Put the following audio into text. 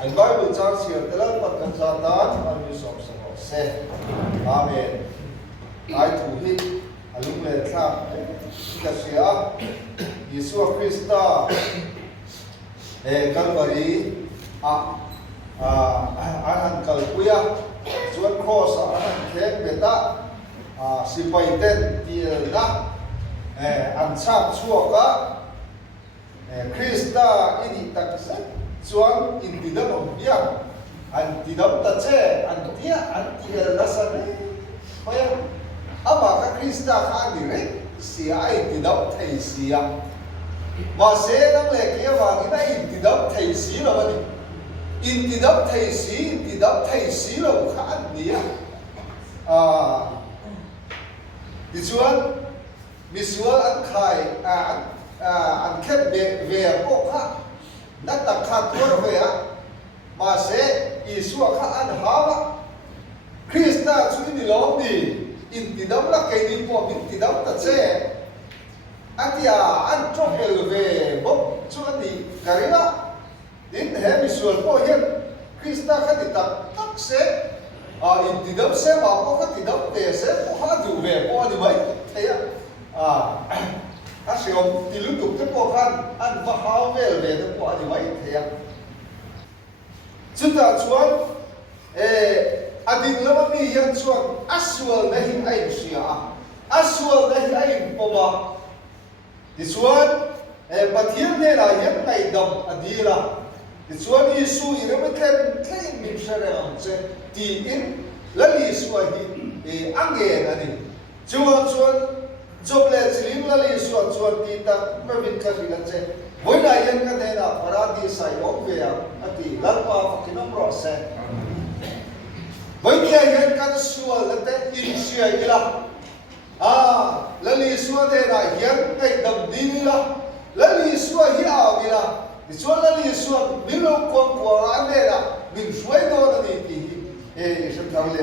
Anh Bible trang siya telan pat kan satan an mi som sang se. Amen. Ai thu hi alung le thlak ka sia Yesu Krista Calvary an kalpuya chuan cross an khek beta sipaiten tiel na an chak chuaka Krista ini taksa chuan in tidam biak an tidam ta che an tia an tiel na sa ne hoya ama ka Krista kha direct sia ai tidam thei sia mà sẽ đang lệ kia và cái này thì đắp thầy sĩ là vậy, in thì đắp thầy sĩ là khá ăn đi thì chuan mi xuân ăn khai ăn khép về bộ khác, đã tập khát tuột về mà sẽ Isu khá ăn há Krista chui đi lom đi, in thì đắp là cái đi bộ in thì đắp ta che Atia an trong về bốc chuan đi cái đó đến hè Misul po hiện Krista khát đi tập tắc sẽ in thì đâm sẽ mà có khát thì đâm về sẽ có khát dù về po thì mấy thế à sử dụng thì lúc tục tiếp po khăn ăn và hao về tiếp po thì mấy thế chúng ta chuan adin lama mi hiện chuan Asual này ai xia Asual này ai po mà thì chuan pathian ne la hian ngai dam adila thì chuan Isu irem tlen min sharang che ti in lali suwa hi ange ani chuan job le chilim lali suwa chuan ti ta provin ka hila che boina hian ka ne na paradi sai ok ve ati lalpa fakinam ro se boina hian ka suwa late in sia ila lali suwa de na hian ngai dam di la lali suwa hi a la thì chuan lali suwa milo kon ko an de la min suai do na ni ti e sem thang le